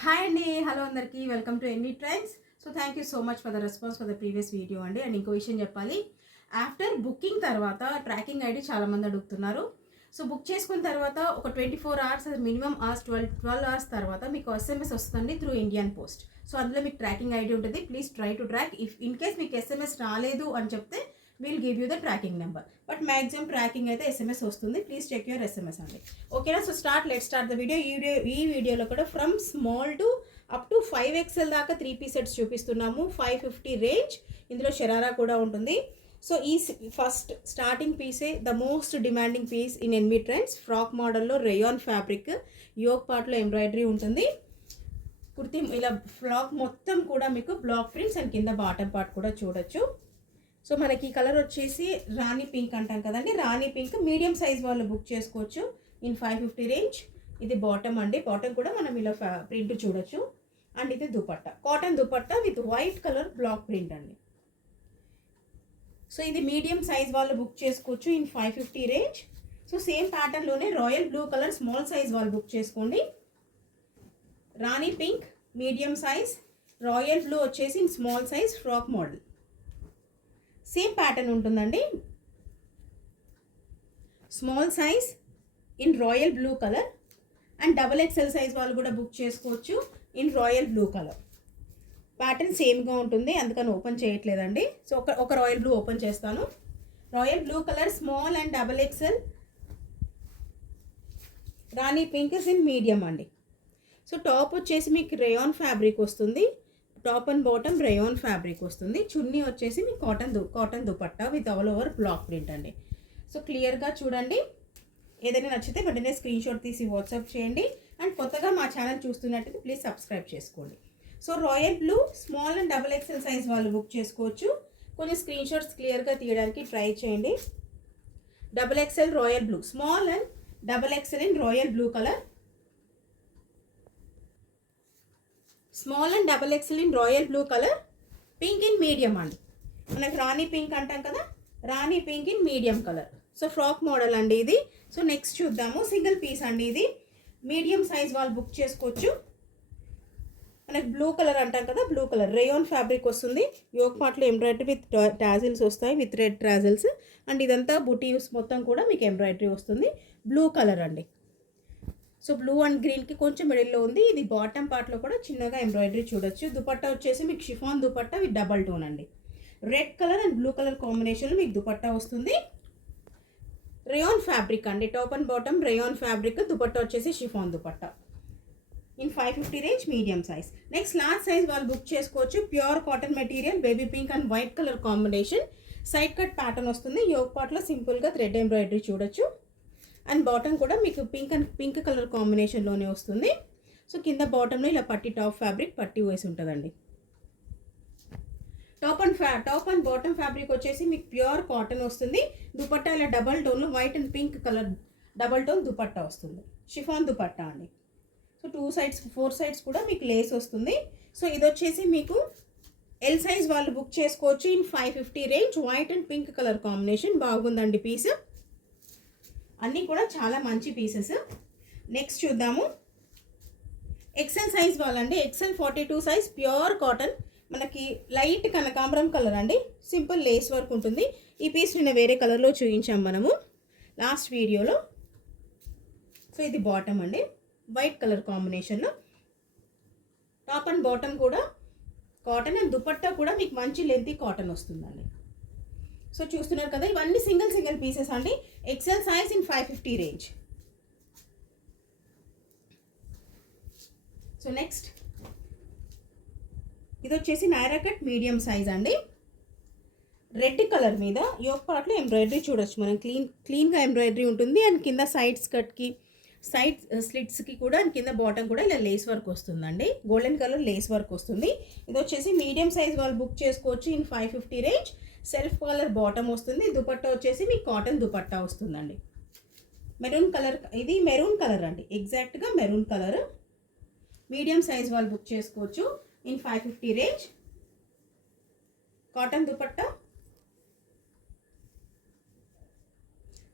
Hi అండి hello అందరికీ welcome to any trends. So thank you so much for the response for the previous video అండి. And ఇంకో విషయం చెప్పాలి. After booking తర్వాత ట్రాకింగ్ ఐడి చాలామంది అడుగుతున్నారు. సో బుక్ చేసుకున్న తర్వాత ఒక twenty four hours minimum hours twelve twelve hours తర్వాత మీకు ఎస్ఎంఎస్ వస్తుంది త్రూ ఇండియన్ పోస్ట్ సో అందులో మీకు ట్రాకింగ్ ఐడి ఉంటుంది. Please try to track if in case మీకు ఎస్ఎంఎస్ రాలేదు అని చెప్తే will give you the tracking number but maximum tracking అయితే ఎస్ఎంఎస్ వస్తుంది. ప్లీజ్ చెక్ యువర్ ఎస్ఎంఎస్ అండి ఓకేనా so start let start the video ఈ వీడియో ఈ వీడియోలో కూడా from small to up to five XL దాకా త్రీ పీ సెట్స్ చూపిస్తున్నాము. ఫైవ్ ఫిఫ్టీ రేంజ్ ఇందులో షరారా కూడా ఉంటుంది. సో ఈ ఫస్ట్ స్టార్టింగ్ పీసే the most demanding piece in enemy trends frock మోడల్లో రేయాన్ ఫ్యాబ్రిక్ యోగ్ పార్ట్లో ఎంబ్రాయిడరీ ఉంటుంది. కుర్తి ఇలా ఫ్రాక్ మొత్తం కూడా మీకు బ్లాక్ ప్రింట్స్ అండ్ కింద బాటమ్ పార్ట్ కూడా చూడొచ్చు. సో మనకి ఈ కలర్ వచ్చేసి రాణి పింక్ అంటాం కదండి. రాణి పింక్ మీడియం సైజ్ వాళ్ళు బుక్ చేసుకోవచ్చు ఇన్ ఫైవ్ ఫిఫ్టీ రేంజ్. ఇది బాటమ్ అండి. బాటమ్ కూడా మనం ఇలా ప్రింట్ చూడొచ్చు. అండ్ ఇది dupatta. Cotton dupatta with white colour black print అండి. సో ఇది మీడియం సైజ్ వాళ్ళు బుక్ చేసుకోవచ్చు in five fifty range. So same ప్యాటర్న్లోనే royal blue colour small size వాళ్ళు బుక్ చేసుకోండి. రాణి pink medium size. Royal blue వచ్చేసి in small size frock model. Same pattern ఉంటుందండి. Small size in royal blue colour and double XL size వాళ్ళు కూడా book చేసుకోవచ్చు in royal blue colour pattern సేమ్గా ఉంటుంది అందుకని open చేయట్లేదండి. సో ఒక ఒక రాయల్ బ్లూ ఓపెన్ చేస్తాను. Royal blue colour small and double XL Rani pink in medium అండి. సో టాప్ వచ్చేసి మీకు రేయాన్ ఫ్యాబ్రిక్ వస్తుంది. Top and bottom rayon fabric వస్తుంది. చున్నీ వచ్చేసి మీ కాటన్ దు cotton dupatta with all over black print అండి. సో క్లియర్గా చూడండి. ఏదైనా నచ్చితే వెంటనే స్క్రీన్ షాట్ తీసి వాట్సాప్ చేయండి. అండ్ కొత్తగా మా ఛానల్ చూస్తున్నట్టయితే ప్లీజ్ సబ్స్క్రైబ్ చేసుకోండి. So royal blue small and double XL size వాళ్ళు బుక్ చేసుకోవచ్చు. కొన్ని స్క్రీన్ షాట్స్ క్లియర్గా తీయడానికి ట్రై చేయండి. Double XL royal blue small and double XL in royal blue colour. Small and double XL in royal blue colour pink in medium అండి. మనకి రాణి pink అంటాం కదా రాణి pink in medium colour. So frock model అండి ఇది. So next చూద్దాము single piece అండి ఇది. మీడియం సైజ్ వాళ్ళు బుక్ చేసుకోవచ్చు. మనకి బ్లూ కలర్ అంటాం కదా బ్లూ కలర్. రేయోన్ ఫ్యాబ్రిక్ వస్తుంది. యోగ్ పార్ట్లో ఎంబ్రాయిడరీ విత్ ట్రాజిల్స్ వస్తాయి విత్ రెడ్ ట్రాజిల్స్. అండ్ ఇదంతా బుటీస్ మొత్తం కూడా మీకు ఎంబ్రాయిడరీ వస్తుంది. బ్లూ కలర్ అండి. సో బ్లూ అండ్ గ్రీన్కి కొంచెం మిడిల్లో ఉంది. ఇది బాటమ్ పార్ట్లో కూడా చిన్నగా ఎంబ్రాయిడరీ చూడొచ్చు. దుపట్టా వచ్చేసి మీకు chiffon dupatta with double tone అండి. Red colour and blue colour కాంబినేషన్లో మీకు దుపట్టా వస్తుంది. రేయాన్ ఫ్యాబ్రిక్ అండి. Top and bottom rayon fabric dupatta వచ్చేసి chiffon dupatta. In five fifty range medium size. Next large size వాళ్ళు బుక్ చేసుకోవచ్చు. Pure cotton material baby pink and white colour combination. Side cut pattern వస్తుంది. Yoke పాట్లో సింపుల్గా thread embroidery చూడొచ్చు. And bottom కూడా మీకు pink and pink colour కాంబినేషన్లోనే వస్తుంది. So కింద బాటంలో ఇలా పట్టి టాప్ ఫ్యాబ్రిక్ పట్టి వేసి ఉంటుందండి. టాప్ అండ్ ఫ్యా టాప్ అండ్ బాటమ్ ఫ్యాబ్రిక్ వచ్చేసి మీకు ప్యూర్ కాటన్ వస్తుంది. దుపట్టా ఇలా double టోన్లో white and pink colour double tone dupatta వస్తుంది. షిఫాన్ దుపట్టా అండి. So two sides four sides కూడా మీకు లేస్ వస్తుంది. సో ఇది వచ్చేసి మీకు ఎల్ సైజ్ వాళ్ళు బుక్ చేసుకోవచ్చు in five fifty range white and pink colour combination. బాగుందండి పీస్. అన్నీ కూడా చాలా మంచి పీసెస్ నెక్స్ట్ చూద్దాము. ఎక్సెల్ సైజ్ వాళ్ళండి. XL forty two size pure cotton మనకి లైట్ కనకాంబరం కలర్ అండి. సింపుల్ లేస్ వర్క్ ఉంటుంది. ఈ పీస్ నిన్న వేరే కలర్లో చూపించాం మనము. లాస్ట్ వీడియోలో సో ఇది బాటమ్ అండి. వైట్ కలర్ కాంబినేషన్లో టాప్ అండ్ బాటమ్ కూడా కాటన్ అండ్ దుపట్టా కూడా మీకు మంచి లెంతీ కాటన్ వస్తుందండి. సో చూస్తున్నారు కదా ఇవన్నీ సింగిల్ సింగిల్ పీసెస్ అండి. XL size in five fifty range so next ఇది వచ్చేసి నైరా కట్ మీడియం సైజ్ అండి. రెడ్ కలర్ మీద యోక్ పార్ట్లో ఎంబ్రాయిడరీ చూడొచ్చు మనం. క్లీన్ క్లీన్గా ఎంబ్రాయిడరీ ఉంటుంది. అండ్ కింద సైడ్స్ కట్కి సైడ్ స్లిట్స్కి కూడా కింద బాటమ్ కూడా ఇలా లేస్ వర్క్ వస్తుందండి. గోల్డెన్ కలర్ లేస్ వర్క్ వస్తుంది. ఇది వచ్చేసి మీడియం సైజ్ వాళ్ళు బుక్ చేసుకోవచ్చు in five fifty range. Self colour bottom వస్తుంది. దుపట్టా వచ్చేసి మీకు కాటన్ దుపట్టా వస్తుందండి. మెరూన్ కలర్ ఇది మెరూన్ కలర్ అండి. ఎగ్జాక్ట్గా మెరూన్ కలర్. మీడియం సైజ్ వాళ్ళు బుక్ చేసుకోవచ్చు in five fifty range. Cotton dupatta.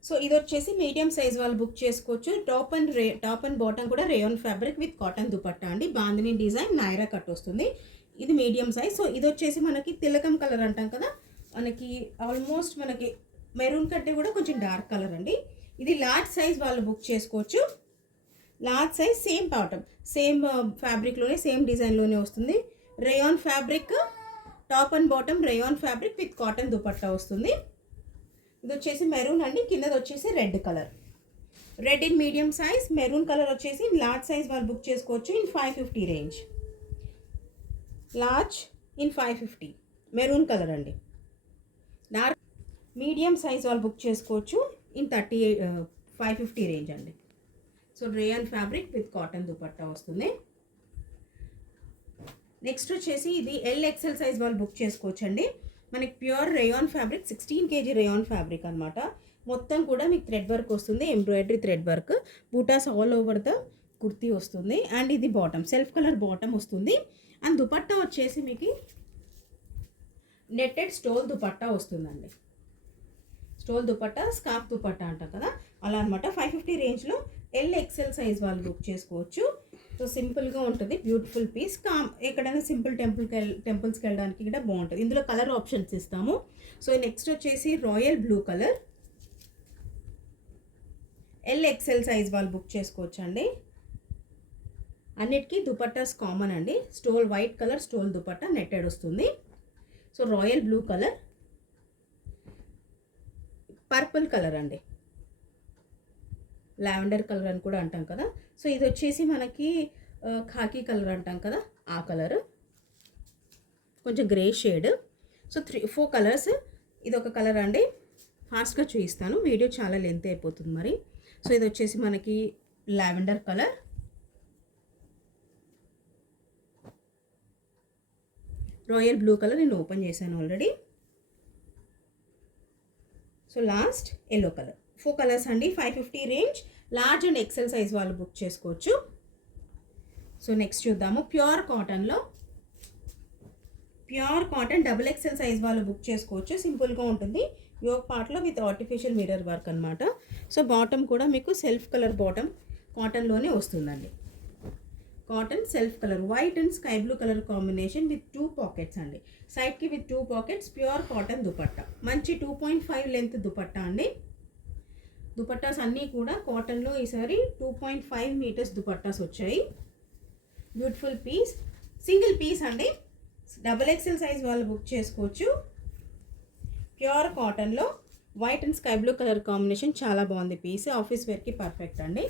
So ఇది వచ్చేసి మీడియం సైజ్ వాళ్ళు బుక్ చేసుకోవచ్చు. టాప్ అండ్ రే టాప్ అండ్ బాటమ్ కూడా rayon fabric with cotton dupatta అండి. బాందిని డిజైన్ నాయరా కట్ వస్తుంది. ఇది మీడియం సైజ్. సో ఇది వచ్చేసి మనకి తిలకం కలర్ అంటాం కదా. మనకి ఆల్మోస్ట్ మనకి మెరూన్ కంటే కూడా కొంచెం డార్క్ కలర్ అండి. ఇది లార్జ్ సైజ్ వాళ్ళు బుక్ చేసుకోవచ్చు. Large size same bottom same ఫ్యాబ్రిక్లోనే same డిజైన్లోనే వస్తుంది. Rayon fabric top and bottom rayon fabric with cotton dupatta వస్తుంది. ఇది వచ్చేసి మెరూన్ అండి కిందది వచ్చేసి red colour. Red in medium size maroon colour వచ్చేసి లార్జ్ సైజ్ వాళ్ళు బుక్ చేసుకోవచ్చు in five fifty range. Large in five fifty maroon colour అండి. డార్క్ మీడియం సైజ్ వాళ్ళు బుక్ చేసుకోవచ్చు in thirty five fifty range అండి. So rayon fabric with cotton dupatta వస్తుంది. Next వచ్చేసి ఇది ఎల్ ఎక్సెల్ సైజ్ వాళ్ళు బుక్ చేసుకోవచ్చండి. మనకి pure rayon fabric sixteen KG rayon fabric అనమాట మొత్తం కూడా మీకు థ్రెడ్ వర్క్ వస్తుంది ఎంబ్రాయిడరీ థ్రెడ్ వర్క్. బూటాస్ ఆల్ ఓవర్ ద కుర్తీ వస్తుంది. అండ్ ఇది బాటమ్ సెల్ఫ్ కలర్ బాటమ్ వస్తుంది. అండ్ దుపట్టా వచ్చేసి మీకు నెట్టెడ్ స్టోల్ దుపట్టా వస్తుందండి. స్టోల్ దుపట్టా స్కార్ఫ్ దుపట్టా అంటాం కదా అలా అనమాట ఫైవ్ ఫిఫ్టీ రేంజ్లో ఎల్ ఎక్సెల్ సైజ్ వాళ్ళు బుక్ చేసుకోవచ్చు. సో సింపుల్గా ఉంటుంది. Beautiful piece. కామ్ ఎక్కడైనా సింపుల్ టెంపుల్కి వెళ్ళ టెంపుల్స్కి వెళ్ళడానికి కూడా బాగుంటుంది. ఇందులో కలర్ ఆప్షన్స్ ఇస్తాము. సో నెక్స్ట్ వచ్చేసి royal blue colour. L XL size వాళ్ళు బుక్ చేసుకోవచ్చండి. అన్నిటికీ దుపట్టాస్ కామన్ అండి. Stole white colour stole dupatta netted వస్తుంది. So royal blue colour. Purple colour అండి. లావెండర్ కలర్ అని కూడా అంటాం కదా. సో ఇది వచ్చేసి మనకి ఖాకీ కలర్ అంటాం కదా ఆ కలర్. కొంచెం grey shade. So three four colours. ఇది ఒక కలర్ అండి. ఫాస్ట్గా చూపిస్తాను. వీడియో చాలా లెంత్ అయిపోతుంది మరి. సో ఇది వచ్చేసి మనకి lavender colour. Royal blue colour నేను ఓపెన్ చేశాను already. So last yellow colour. Four colours అండి. Five fifty range. Large and XL size వాళ్ళు బుక్ చేసుకోవచ్చు. సో నెక్స్ట్ చూద్దాము. ప్యూర్ కాటన్లో pure cotton double XL size వాళ్ళు బుక్ చేసుకోవచ్చు. సింపుల్గా ఉంటుంది. యోగ్ పార్ట్లో విత్ ఆర్టిఫిషియల్ మిర్రర్ వర్క్ అనమాట సో బాటమ్ కూడా మీకు సెల్ఫ్ కలర్ బాటమ్ కాటన్లోనే వస్తుందండి. Cotton self colour white and sky blue colour combination with two pockets అండి. సైడ్కి with two pockets pure cotton dupatta. మంచి two point five length dupatta అండి. దుపట్టాస్ అన్నీ కూడా కాటన్లో ఈసారి two point five metres dupattas వచ్చాయి. బ్యూటిఫుల్ పీస్ సింగిల్ పీస్ అండి. డబుల్ ఎక్సెల్ సైజ్ వాళ్ళు బుక్ చేసుకోవచ్చు. ప్యూర్ కాటన్లో white and sky blue colour combination చాలా బాగుంది పీస్ ఆఫీస్ వేర్కి పర్ఫెక్ట్ అండి.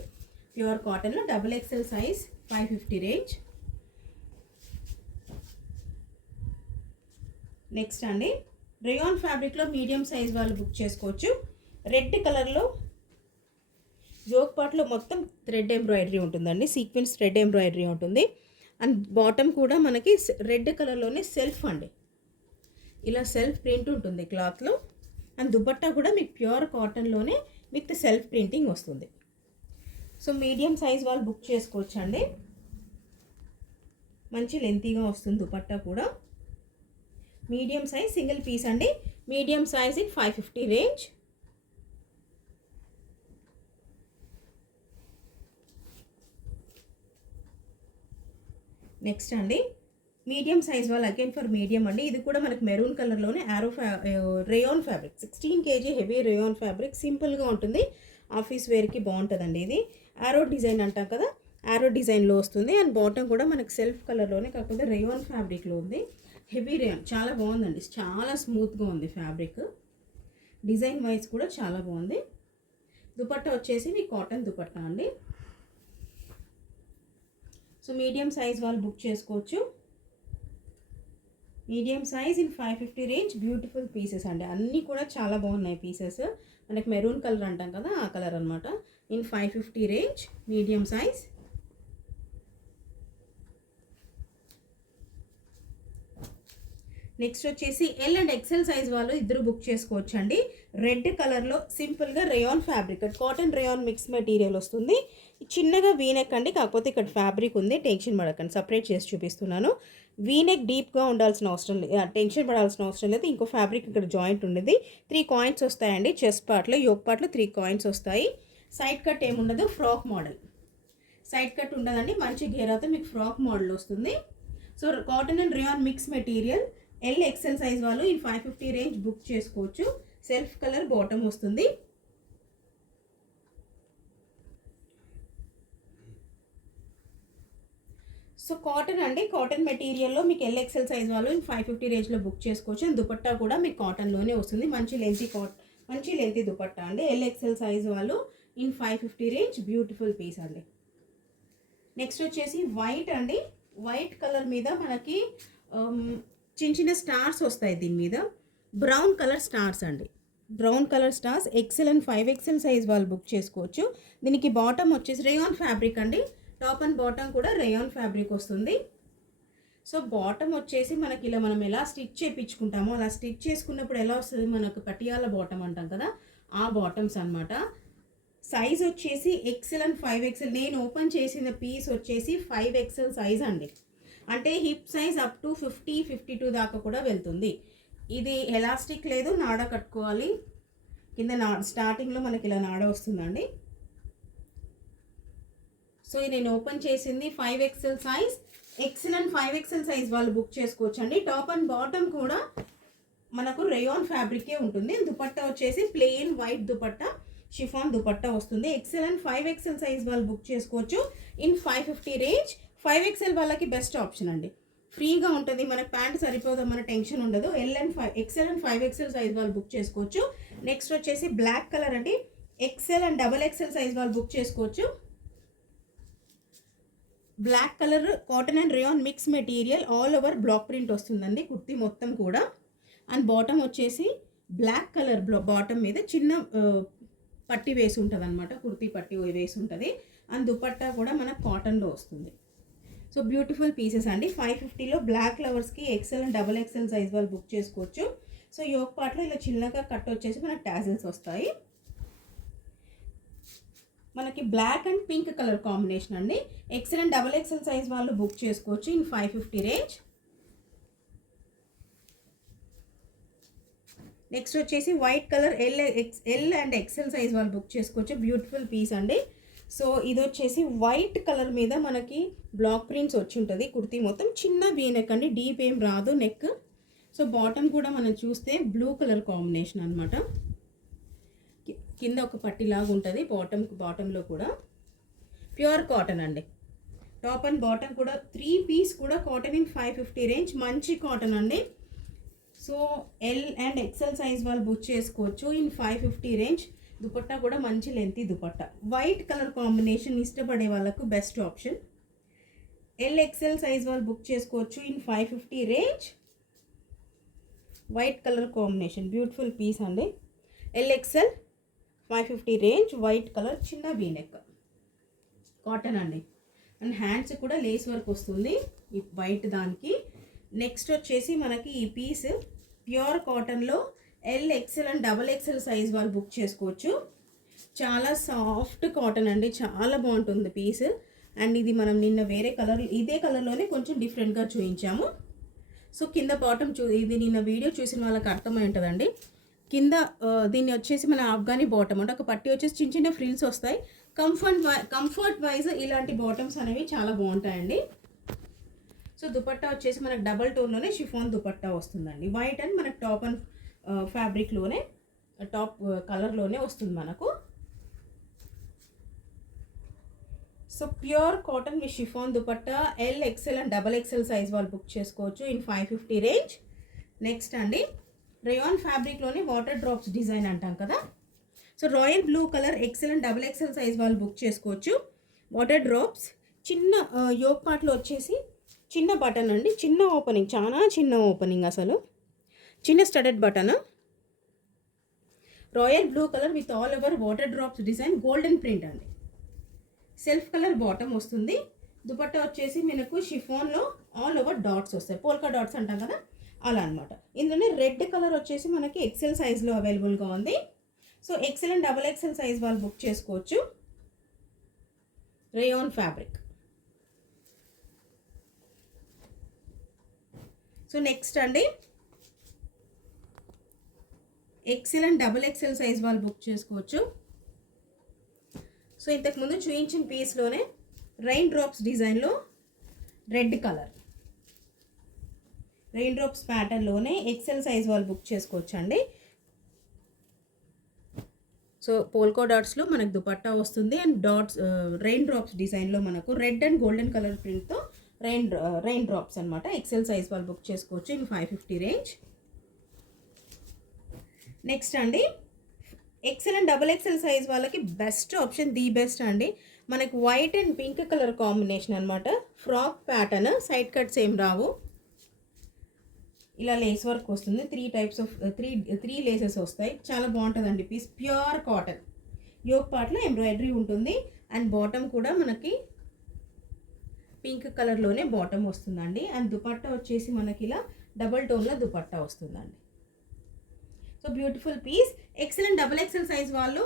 ప్యూర్ కాటన్లో double XL size five fifty range next అండి. రేయాన్ ఫ్యాబ్రిక్లో మీడియం సైజ్ వాళ్ళు బుక్ చేసుకోవచ్చు. రెడ్ కలర్లో జోక్ పార్ట్లో మొత్తం థ్రెడ్ ఎంబ్రాయిడరీ ఉంటుందండి. సీక్వెన్స్ థ్రెడ్ ఎంబ్రాయిడరీ ఉంటుంది. అండ్ బాటమ్ కూడా మనకి రెడ్ కలర్లోనే సెల్ఫ్ అండి. ఇలా సెల్ఫ్ ప్రింట్ ఉంటుంది క్లాత్లో. అండ్ దుపట్టా కూడా మీకు ప్యూర్ కాటన్లోనే విత్ సెల్ఫ్ ప్రింటింగ్ వస్తుంది. సో మీడియం సైజ్ వాళ్ళు బుక్ చేసుకోవచ్చు అండి మంచి లెంతీగా వస్తుంది దుపట్టా కూడా. మీడియం సైజ్ సింగిల్ పీస్ అండి. Medium size in five fifty range. Next అండి. మీడియం సైజ్ వాళ్ళు అగైన్ ఫర్ మీడియం అండి. ఇది కూడా మనకి మెరూన్ కలర్లోనే ఆరో ఫ్యా rayon fabric sixteen KG heavy rayon fabric సింపుల్గా ఉంటుంది. ఆఫీస్ వేర్కి బాగుంటుందండి ఇది. ఆరో డిజైన్ అంటాం కదా. ఆరో డిజైన్లో వస్తుంది. అండ్ బాటమ్ కూడా మనకి సెల్ఫ్ కలర్లోనే కాకపోతే రేయాన్ ఫ్యాబ్రిక్లో ఉంది. హెవీ రేయాన్ చాలా బాగుందండి. చాలా స్మూత్గా ఉంది ఫ్యాబ్రిక్ డిజైన్ వైజ్ కూడా చాలా బాగుంది. దుపట్టా వచ్చేసి మీ కాటన్ దుపట్టా అండి. సో మీడియం సైజ్ వాళ్ళు బుక్ చేసుకోవచ్చు. Medium size in five fifty range beautiful pieces అండి. అన్నీ కూడా చాలా బాగున్నాయి పీసెస్ మనకి మెరూన్ కలర్ అంటాం కదా ఆ కలర్ అనమాట in five fifty range medium size next వచ్చేసి ఎల్ అండ్ ఎక్సెల్ సైజ్ వాళ్ళు ఇద్దరు బుక్ చేసుకోవచ్చు అండి రెడ్ కలర్లో సింపుల్గా rayon fabric cotton rayon mix material వస్తుంది. చిన్నగా వీనెక్ అండి కాకపోతే ఇక్కడ ఫ్యాబ్రిక్ ఉంది. టెన్షన్ పడకండి సపరేట్ చేసి చూపిస్తున్నాను. వీనెక్ డీప్గా ఉండాల్సిన అవసరం లేదు టెన్షన్ పడాల్సిన అవసరం లేదు. ఇంకో ఫ్యాబ్రిక్ ఇక్కడ జాయింట్ ఉండేది. త్రీ కాయిన్స్ వస్తాయండి చెస్ట్ పార్ట్లో యోగ్ పార్ట్లో త్రీ కాయిన్స్ వస్తాయి. సైడ్ కట్ ఏముండదు ఫ్రాక్ మోడల్ సైడ్ కట్ ఉండదండి మంచి ఘేరాతో మీకు ఫ్రాక్ మోడల్ వస్తుంది. So cotton and rayon mix material L XL size వాళ్ళు ఈ ఫైవ్ ఫిఫ్టీ రేంజ్ బుక్ చేసుకోవచ్చు. సెల్ఫ్ కలర్ బాటమ్ వస్తుంది. సో కాటన్ అండి. కాటన్ మెటీరియల్లో మీకు ఎల్ ఎక్సెల్ సైజ్ వాళ్ళు ఫైవ్ ఫిఫ్టీ రేంజ్లో బుక్ చేసుకోవచ్చు. అండ్ దుపట్టా కూడా మీకు కాటన్లోనే వస్తుంది. మంచి లెంతీ కాట్ మంచి లెంతీ దుపట్టా అండి. ఎల్ ఎక్సెల్ సైజ్ వాళ్ళు in five fifty range beautiful piece అండి. నెక్స్ట్ వచ్చేసి వైట్ అండి. వైట్ కలర్ మీద మనకి um, చిన్న చిన్న స్టార్స్ వస్తాయి దీని మీద. బ్రౌన్ కలర్ స్టార్స్ అండి. Brown colour stars XL and five XL size వాళ్ళు బుక్ చేసుకోవచ్చు. దీనికి బాటమ్ వచ్చేసి రేయాన్ ఫ్యాబ్రిక్ అండి. టాప్ అండ్ బాటమ్ కూడా రేయాన్ ఫ్యాబ్రిక్ వస్తుంది. సో బాటమ్ వచ్చేసి మనకి ఇలా మనం ఎలా స్టిచ్ చేయించుకుంటామో అలా స్టిచ్ చేసుకున్నప్పుడు ఎలా వస్తుంది మనకు పటియాల బాటమ్ అంటాం కదా ఆ బాటమ్స్ అన్నమాట. సైజ్ వచ్చేసి ఎక్సెల్ అండ్ ఫైవ్ ఎక్సెల్ నేను ఓపెన్ చేసిన పీస్ వచ్చేసి ఫైవ్ ఎక్సెల్ సైజ్ అండి. అంటే hip size up to fifty fifty two దాకా కూడా వెళ్తుంది. ఇది ఎలాస్టిక్ లేదు నాడ కట్టుకోవాలి. కింద నా స్టార్టింగ్లో మనకి ఇలా నాడ వస్తుందండి. సో నేను ఓపెన్ చేసింది five XL size XL and five XL size వాళ్ళు బుక్ చేసుకోవచ్చు అండి టాప్ అండ్ బాటమ్ కూడా మనకు రేయాన్ ఫ్యాబ్రికే ఉంటుంది. దుపట్టా వచ్చేసి plain white dupatta chiffon dupatta వస్తుంది. XL and five XL size వాళ్ళు బుక్ చేసుకోవచ్చు. In five fifty range five XL వాళ్ళకి బెస్ట్ ఆప్షన్ అండి. ఫ్రీగా ఉంటుంది మన ప్యాంట్ సరిపోదు మన టెన్షన్ ఉండదు. L and five XL and five XL size వాళ్ళు బుక్ చేసుకోవచ్చు. నెక్స్ట్ వచ్చేసి బ్లాక్ కలర్ అండి. XL and double XL size వాళ్ళు బుక్ చేసుకోవచ్చు. Black colour cotton and rayon mix material all over black print వస్తుందండి కుర్తీ మొత్తం కూడా. అండ్ బాటమ్ వచ్చేసి బ్లాక్ కలర్ బాటమ్ మీద చిన్న పట్టి వేసి ఉంటుంది అనమాట కుర్తీ పట్టి వేసి ఉంటుంది. అండ్ దుపట్టా కూడా మనకు కాటన్లో వస్తుంది. సో బ్యూటిఫుల్ పీసెస్ అండి. ఫైవ్ ఫిఫ్టీలో black లవర్స్కి XL and double XL size వాళ్ళు బుక్ చేసుకోవచ్చు. సో యోగ్ పార్ట్లో ఇలా చిన్నగా కట్ వచ్చేసి మనకు ట్యాజిల్స్ వస్తాయి. మనకి black and pink colour combination అండి. XL and double XL size వాళ్ళు బుక్ చేసుకోవచ్చు in five fifty range. Next వచ్చేసి white colour L XL and XL size వాళ్ళు బుక్ చేసుకోవచ్చు. బ్యూటిఫుల్ పీస్ అండి. సో ఇది వచ్చేసి వైట్ కలర్ మీద మనకి బ్లాక్ ప్రింట్స్ వచ్చి ఉంటుంది కుర్తీ మొత్తం చిన్న వీనెక్ అండి డీప్ ఏం రాదు నెక్. సో బాటమ్ కూడా మనం చూస్తే బ్లూ కలర్ కాంబినేషన్ అనమాట కింద ఒక పట్టిలాగా ఉంటుంది బాటమ్ బాటంలో కూడా. ప్యూర్ కాటన్ అండి. టాప్ అండ్ బాటమ్ కూడా త్రీ పీస్ కూడా cotton in five fifty range. మంచి కాటన్ అండి. So L and XL size వాళ్ళు బుక్ చేసుకోవచ్చు. In five fifty range. Dupatta కూడా మంచి lengthy dupatta. White colour combination ఇష్టపడే వాళ్ళకు best option L XL size వాళ్ళు బుక్ చేసుకోవచ్చు in five fifty range white colour combination beautiful piece అండి. L XL five fifty range white colour చిన్న V neck cotton అండి. And hands కూడా lace work వస్తుంది. ఈ వైట్ దానికి. నెక్స్ట్ వచ్చేసి మనకి ఈ పీస్ ప్యూర్ కాటన్లో L XL and double XL size వాళ్ళు బుక్ చేసుకోవచ్చు. చాలా సాఫ్ట్ కాటన్ అండి. చాలా బాగుంటుంది పీస్ అండ్ ఇది మనం నిన్న వేరే కలర్ ఇదే కలర్లోనే కొంచెం డిఫరెంట్గా చూపించాము సో కింద బాటమ్ చూ ఇది నిన్న వీడియో చూసిన వాళ్ళకి అర్థమై ఉంటుందండి. కింద దీన్ని వచ్చేసి మన ఆఫ్ఘనీ బాటమ్ అంటే ఒక పట్టి వచ్చేసి చిన్న చిన్న ఫ్రిల్స్ వస్తాయి. కంఫర్ట్ వై కంఫర్ట్ వైజ్ ఇలాంటి బాటమ్స్ అనేవి చాలా బాగుంటాయండి. సో దుపట్టా వచ్చేసి మనకు డబల్ టోన్లోనే షిఫాన్ దుపట్టా వస్తుందండి. వైట్ అండ్ మనకు టాప్ అండ్ ఫ్యాబ్రిక్లోనే టాప్ కలర్లోనే వస్తుంది మనకు. So pure cotton me chiffon dupatta L XL and double XL size వాళ్ళు బుక్ చేసుకోవచ్చు in five fifty range. Next అండి రేయాన్ ఫ్యాబ్రిక్లోనే వాటర్ డ్రాప్స్ డిజైన్ అంటాం కదా. So royal blue colour XL and double XL size వాళ్ళు book చేసుకోవచ్చు. Water drops చిన్న yoke పార్ట్లో వచ్చేసి చిన్న బటన్ అండి చిన్న ఓపెనింగ్ చాలా చిన్న ఓపెనింగ్ అసలు. చిన్న studded button royal blue colour with all over water drops design golden print అండి. సెల్ఫ్ కలర్ బాటమ్ వస్తుంది. దుపట్టా వచ్చేసి మనకు షిఫాన్లో ఆల్ ఓవర్ డాట్స్ వస్తాయి. పోల్కా డాట్స్ అంటాం కదా? అలా అనమాట ఇందులోనే రెడ్ కలర్ వచ్చేసి మనకి ఎక్సెల్ సైజ్లో అవైలబుల్గా ఉంది. So XL and double XL size వాళ్ళు బుక్ చేసుకోవచ్చు. రేయోన్ ఫ్యాబ్రిక్ సో నెక్స్ట్ అండి. XL and double XL size వాళ్ళు బుక్ చేసుకోవచ్చు. సో ఇంతకుముందు చూయించిన పీస్లోనే రెయిన్ డ్రాప్స్ డిజైన్లో రెడ్ కలర్ రెయిన్ డ్రాప్స్ ప్యాటర్న్లోనే ఎక్సెల్ సైజ్ వాళ్ళు బుక్ చేసుకోవచ్చు అండి సో పోల్కో డాట్స్లో మనకు దుపట్టా వస్తుంది అండ్ డాట్స్ రెయిన్ డ్రాప్స్ డిజైన్లో మనకు రెడ్ అండ్ గోల్డెన్ కలర్ ప్రింట్తో రెయిన్ రెయిన్ డ్రాప్స్ అనమాట ఎక్సెల్ సైజ్ వాళ్ళు బుక్ చేసుకోవచ్చు. In five fifty range next అండి XL and double XL size వాళ్ళకి బెస్ట్ ఆప్షన్ ది బెస్ట్ అండి. మనకి white and pink colour combination అనమాట ఫ్రాక్ ప్యాటర్న్ సైడ్ కట్స్ ఏం రావు. ఇలా లేస్ వర్క్ వస్తుంది. Three types of three three laces వస్తాయి. చాలా బాగుంటుందండి పీస్ ప్యూర్ కాటన్ యోగ్ పార్ట్లో ఎంబ్రాయిడరీ ఉంటుంది. అండ్ బాటమ్ కూడా మనకి పింక్ కలర్లోనే బాటమ్ వస్తుందండి. అండ్ దుపట్టా వచ్చేసి మనకి ఇలా డబల్ టోన్లో దుపట్టా వస్తుందండి. So beautiful piece. Excellent double double XL size వాళ్ళు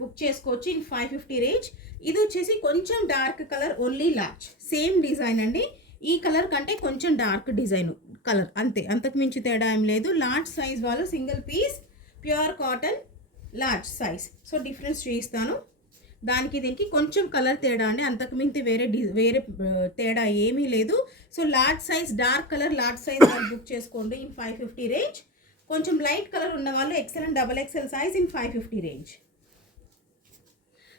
బుక్ చేసుకోవచ్చు ఇన్ ఫైవ్ ఫిఫ్టీ రేంజ్ ఇది వచ్చేసి కొంచెం dark colour only large same design అండి. ఈ కలర్ కంటే కొంచెం డార్క్ డిజైన్ కలర్ అంతే. అంతకు మించి తేడా ఏం లేదు. లార్జ్ సైజ్ వాళ్ళు single piece pure cotton large size so difference చూపిస్తాను. దానికి దీనికి కొంచెం కలర్ తేడా అండి. అంతకు మించి వేరే డి వేరే తేడా ఏమీ లేదు. So large size dark colour large size వాళ్ళు బుక్ చేసుకోండి ఇన్ ఫైవ్ ఫిఫ్టీ రేంజ్ కొంచెం లైట్ కలర్ ఉన్న వాళ్ళు XL and double XL size in five fifty range.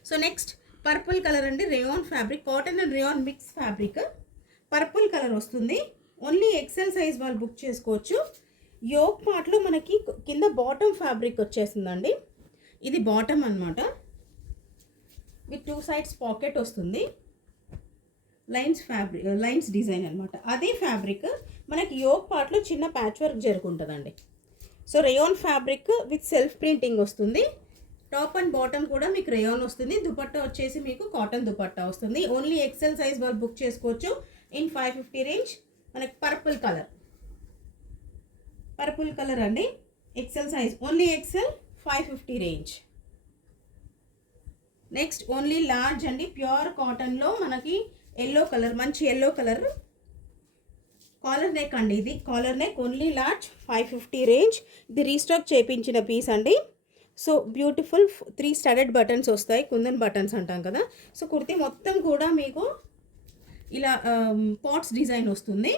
So next purple colour అండి rayon fabric cotton and rayon mix fabric. Purple colour వస్తుంది. Only XL size వాళ్ళు book చేసుకోవచ్చు. Yoke పార్ట్లో మనకి కింద బాటమ్ ఫ్యాబ్రిక్ వచ్చేసిందండి. ఇది బాటమ్ అన్నమాట. విత్ టూ సైడ్స్ పాకెట్ వస్తుంది. లైన్స్ ఫ్యాబ్రిక్ లైన్స్ డిజైన్ అనమాట అదే ఫ్యాబ్రిక్ మనకి యోక్ పార్ట్లో చిన్న patch work జరుగుంటుందండి. So rayon fabric with self printing వస్తుంది. టాప్ అండ్ బాటమ్ కూడా మీకు రేయోన్ వస్తుంది. దుపట్టా వచ్చేసి మీకు కాటన్ దుపట్టా వస్తుంది. ఓన్లీ ఎక్సెల్ సైజ్ వాళ్ళు బుక్ చేసుకోవచ్చు. ఇన్ ఫైవ్ ఫిఫ్టీ రేంజ్ మనకి పర్పుల్ కలర్ పర్పుల్ కలర్ అండి. XL size only XL five fifty range next only large అండి. ప్యూర్ కాటన్లో మనకి ఎల్లో కలర్ మంచి ఎల్లో కలర్ కాలర్ నెక్ అండి ఇది. Collar neck only large five fifty range ఇది restock చేయించిన పీస్ అండి. So beautiful three studded buttons వస్తాయి. కుందన్ బటన్స్ అంటాం కదా. సో కుర్తీ మొత్తం కూడా మీకు ఇలా um, పాట్స్ డిజైన్ వస్తుంది.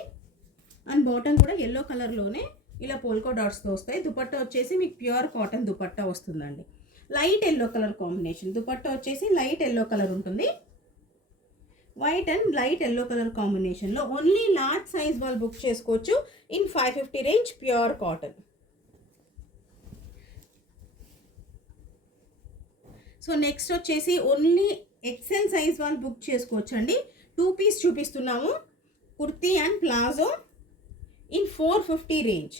అండ్ బాటమ్ కూడా ఎల్లో కలర్లోనే ఇలా పోల్కో డాట్స్తో వస్తాయి. దుపట్టా వచ్చేసి మీకు ప్యూర్ కాటన్ దుపట్టా వస్తుందండి. Light yellow colour combination dupatta వచ్చేసి లైట్ ఎల్లో కలర్ ఉంటుంది. White and light yellow colour కాంబినేషన్లో ఓన్లీ లార్జ్ సైజ్ వాళ్ళు బుక్ చేసుకోవచ్చు in five fifty range pure cotton so next వచ్చేసి ఓన్లీ ఎక్సెల్ సైజ్ వాళ్ళు బుక్ చేసుకోవచ్చు అండి టూ పీస్ చూపిస్తున్నాము. Kurti and palazzo in four fifty range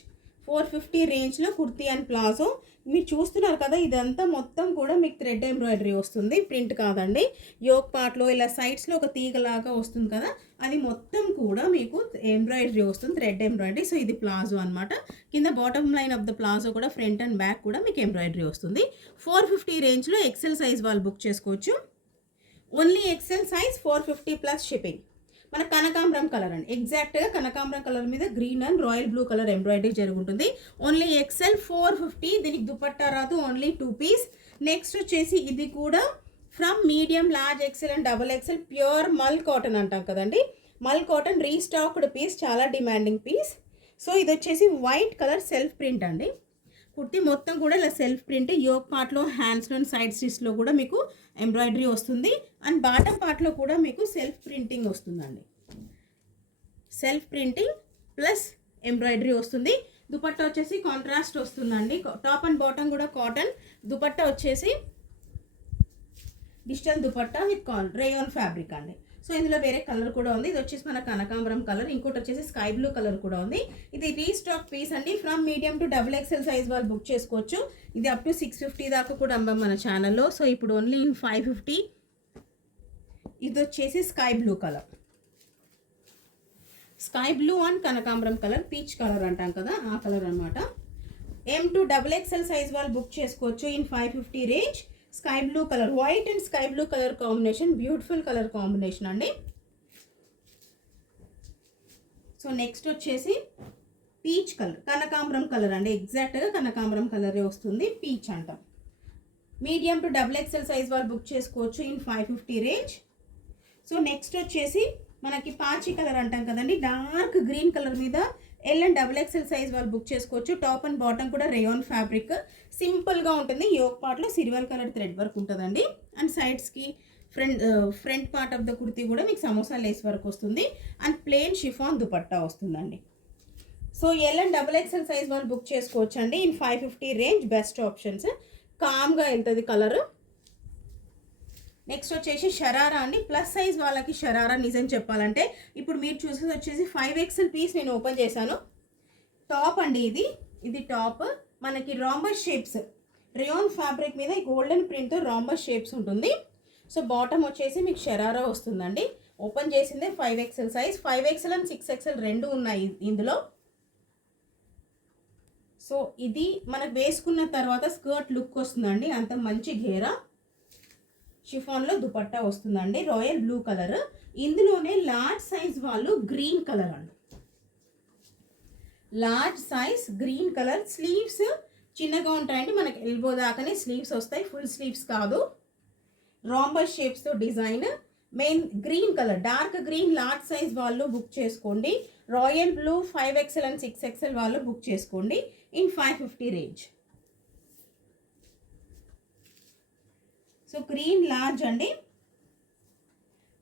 four fifty రేంజ్లో kurti and palazzo. మీరు చూస్తున్నారు కదా ఇదంతా మొత్తం కూడా మీకు థ్రెడ్ ఎంబ్రాయిడరీ వస్తుంది. ప్రింట్ కాదండి. యోక్ పార్ట్లో ఇలా సైడ్స్లో ఒక తీగలాగా వస్తుంది కదా అది మొత్తం కూడా మీకు ఎంబ్రాయిడరీ వస్తుంది థ్రెడ్ ఎంబ్రాయిడరీ. సో ఇది ప్లాజో అనమాట కింద bottom line of the palazzo కూడా ఫ్రంట్ అండ్ బ్యాక్ కూడా మీకు ఎంబ్రాయిడరీ వస్తుంది. ఫోర్ ఫిఫ్టీ రేంజ్లో ఎక్సెల్ సైజ్ వాళ్ళు బుక్ చేసుకోవచ్చు. Only XL size four fifty plus shipping. మన కనకాంబరం కలర్ అండి. ఎగ్జాక్ట్గా కనకాంబరం కలర్ మీద green and royal blue colour embroidery జరుగుతుంది ఓన్లీ ఎక్సెల్ ఫోర్ ఫిఫ్టీ దీనికి దుపట్టా రాదు ఓన్లీ టూ పీస్ నెక్స్ట్ వచ్చేసి ఇది కూడా from medium large XL and double XL pure mul cotton అంటాం కదండి. మల్ కాటన్ రీస్టాక్డ్ పీస్ చాలా డిమాండింగ్ పీస్ సో ఇది వచ్చేసి వైట్ కలర్ సెల్ఫ్ ప్రింట్ అండి. కుర్తి మొత్తం కూడా ఇలా సెల్ఫ్ ప్రింట్ యోక్ పార్ట్లో హ్యాండ్స్లో సైడ్ స్టిచ్లో కూడా మీకు ఎంబ్రాయిడరీ వస్తుంది. అండ్ బాటమ్ పార్ట్లో కూడా మీకు సెల్ఫ్ ప్రింటింగ్ వస్తుందండి. సెల్ఫ్ ప్రింటింగ్ ప్లస్ ఎంబ్రాయిడరీ వస్తుంది. దుపట్టా వచ్చేసి కాంట్రాస్ట్ వస్తుందండి. టాప్ అండ్ బాటమ్ కూడా కాటన్ దుపట్టా వచ్చేసి డిజిటల్ దుపట్టా విత్ కాన్ రేయాన్ ఫ్యాబ్రిక్ అండి. సో ఇందులో వేరే కలర్ కూడా ఉంది. ఇది వచ్చేసి మన కనకాంబరం కలర్. ఇంకోటి వచ్చేసి స్కై బ్లూ కలర్ కూడా ఉంది. ఇది రీస్టాక్ పీస్ అండి. From medium to double XL size వాళ్ళు బుక్ చేసుకోవచ్చు. ఇది అప్ టు సిక్స్ ఫిఫ్టీ దాకా కూడా అమ్మ మన ఛానల్లో. సో ఇప్పుడు ఓన్లీ ఇన్ ఫైవ్ ఫిఫ్టీ. ఇది వచ్చేసి sky blue colour. Sky blue and కనకాంబరం కలర్. పీచ్ కలర్ అంటాం కదా ఆ కలర్ అనమాట M to double XL size వాళ్ళు బుక్ చేసుకోవచ్చు in five fifty range. Sky blue colour white and sky blue colour combination beautiful colour combination అండి. So next వచ్చేసి peach colour కనకాంబరం కలర్ అండి. ఎగ్జాక్ట్గా కనకాంబరం కలరే వస్తుంది పీచ్ అంటాం. Medium to double XL size వాళ్ళు బుక్ చేసుకోవచ్చు in five fifty range so next వచ్చేసి మనకి పాచి కలర్ అంటాం కదండి డార్క్ గ్రీన్ కలర్ మీద L and double XL size వాళ్ళు బుక్ చేసుకోవచ్చు. టాప్ అండ్ బాటమ్ కూడా రేయాన్ ఫ్యాబ్రిక్. సింపుల్గా ఉంటుంది. యోగ్ పార్ట్లో సిల్వర్ కలర్ థ్రెడ్ వర్క్ ఉంటుందండి. అండ్ సైడ్స్కి front front part of the kurti కూడా మీకు సమోసా లేస్ వరకు వస్తుంది. అండ్ ప్లెయిన్ షిఫాన్ దుపట్టా వస్తుందండి. So L and double XL size వాళ్ళు బుక్ చేసుకోవచ్చు అండి in five fifty range best options. కామ్గా వెళ్తుంది కలరు. నెక్స్ట్ వచ్చేసి షరారా అండి. ప్లస్ సైజ్ వాళ్ళకి షరారా నిజం చెప్పాలంటే ఇప్పుడు మీరు చూసేది వచ్చేసి ఫైవ్ ఎక్స్ఎల్ పీస్ నేను ఓపెన్ చేశాను. టాప్ అండి ఇది. ఇది టాప్ మనకి రాంబస్ షేప్స్ రియోన్ ఫ్యాబ్రిక్ మీద గోల్డెన్ ప్రింట్తో రాంబస్ షేప్స్ ఉంటుంది. సో బాటమ్ వచ్చేసి మీకు షరారా వస్తుందండి. ఓపెన్ చేసిందే five XL size five XL and six XL రెండు ఉన్నాయి ఇందులో. సో ఇది మనకు వేసుకున్న తర్వాత స్కర్ట్ లుక్ వస్తుందండి. అంత మంచి ఘేరా. షిఫాన్లో దుపట్టా వస్తుందండి. Royal blue colour. ఇందులోనే లార్జ్ సైజ్ వాళ్ళు గ్రీన్ కలర్ అండి. Large size green colour. Sleeves చిన్నగా ఉంటాయండి. మనకి ఎల్బో దాకానే స్లీవ్స్ వస్తాయి. ఫుల్ స్లీవ్స్ కాదు. రాంబర్ షేప్స్తో design. Main green colour. Dark green large size వాళ్ళు బుక్ చేసుకోండి. Royal blue five XL and six XL వాళ్ళు బుక్ చేసుకోండి. In five fifty range. So green large అండి.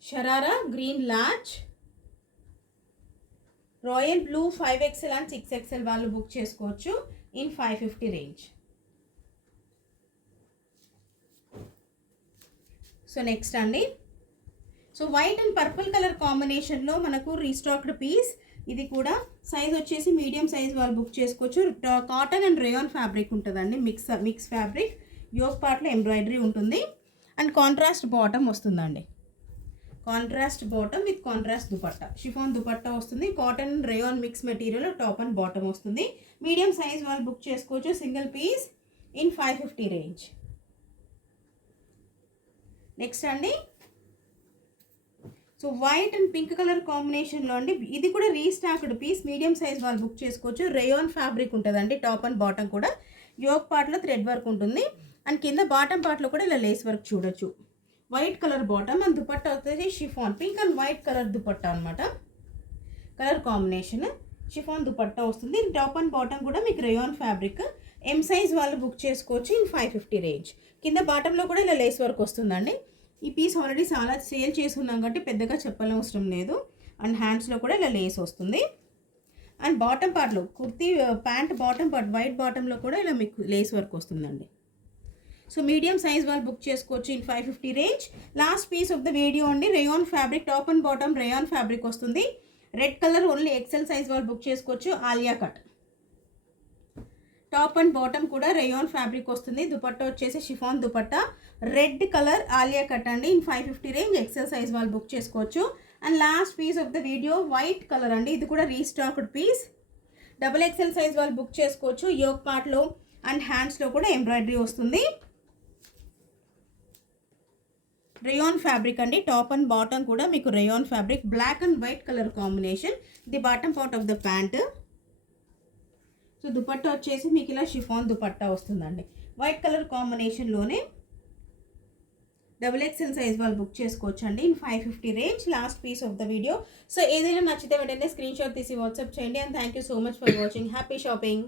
Sharara green large. Royal blue five XL and six XL వాళ్ళు book చేసుకోవచ్చు in five fifty range. So next అండి. So white and purple colour కాంబినేషన్లో మనకు restocked piece. ఇది కూడా size వచ్చేసి medium size వాళ్ళు బుక్ చేసుకోవచ్చు. కాటన్ అండ్ రేయాన్ ఫ్యాబ్రిక్ ఉంటుందండి. Mix mix fabric. యోగ్ పార్ట్లో ఎంబ్రాయిడరీ ఉంటుంది. అండ్ కాంట్రాస్ట్ బాటమ్ వస్తుందండి. Contrast bottom with contrast dupatta. Chiffon dupatta వస్తుంది. Cotton rayon mix material top and bottom వస్తుంది. మీడియం సైజ్ వాళ్ళు బుక్ చేసుకోవచ్చు. Single piece in five fifty range. Next అండి. So white and pink colour కాంబినేషన్లో అండి. ఇది కూడా రీస్టాక్డ్ పీస్. మీడియం సైజ్ వాళ్ళు బుక్ చేసుకోవచ్చు. రేయాన్ ఫ్యాబ్రిక్ ఉంటుందండి. టాప్ అండ్ బాటమ్ కూడా. యోగ్ పార్ట్లో థ్రెడ్ వర్క్ ఉంటుంది. అండ్ కింద బాటమ్ పార్ట్లో కూడా ఇలా లేస్ వర్క్ చూడొచ్చు. White colour bottom and dupatta వచ్చేసి chiffon pink and white colour dupatta అనమాట కలర్ కాంబినేషన్ షిఫాన్ దుపట్టా వస్తుంది. టాప్ అండ్ బాటమ్ కూడా మీకు రేయాన్ ఫ్యాబ్రిక్ ఎం సైజ్ వాళ్ళు బుక్ చేసుకోవచ్చు ఇన్ ఫైవ్ ఫిఫ్టీ రేంజ్ కింద బాటంలో కూడా ఇలా లేస్ వర్క్ వస్తుందండి. ఈ పీస్ ఆల్రెడీ చాలా సేల్ చేసుకున్నాం కాబట్టి పెద్దగా చెప్పనవసరం లేదు. అండ్ హ్యాండ్స్లో కూడా ఇలా లేస్ వస్తుంది. అండ్ బాటమ్ పార్ట్లో kurti pant bottom part white బాటంలో కూడా ఇలా మీకు లేస్ వర్క్ వస్తుందండి. సో మీడియం సైజ్ వాళ్ళు బుక్ చేసుకోవచ్చు in five fifty range. Last piece of the video అండి. Rayon fabric top and bottom rayon fabric వస్తుంది. Red colour only XL size వాళ్ళు బుక్ చేసుకోవచ్చు. Alia cut top and bottom కూడా rayon fabric వస్తుంది. దుపట్టా వచ్చేసి chiffon dupatta. Red colour Alia cut అండి. In five fifty range XL size వాళ్ళు book చేసుకోవచ్చు. And last piece of the video white colour అండి. ఇది కూడా restocked piece double XL size వాళ్ళు బుక్ చేసుకోవచ్చు. యోగ్ పార్ట్లో అండ్ హ్యాండ్స్లో కూడా ఎంబ్రాయిడరీ వస్తుంది. రేయాన్ ఫ్యాబ్రిక్ అండి. టాప్ అండ్ బాటమ్ కూడా మీకు rayon fabric black and white colour combination the bottom part of the pant so dupatta వచ్చేసి మీకు ఇలా షిఫాన్ దుపట్టా వస్తుందండి. వైట్ కలర్ కాంబినేషన్లోనే డబుల్ ఎక్స్ఎల్ సైజ్ వాళ్ళు బుక్ చేసుకోవచ్చు అండి in five fifty range last piece of the video so ఏదైనా నచ్చితే వెంటనే స్క్రీన్ షాట్ తీసి వాట్సాప్ చేయండి. And thank you so much for watching happy shopping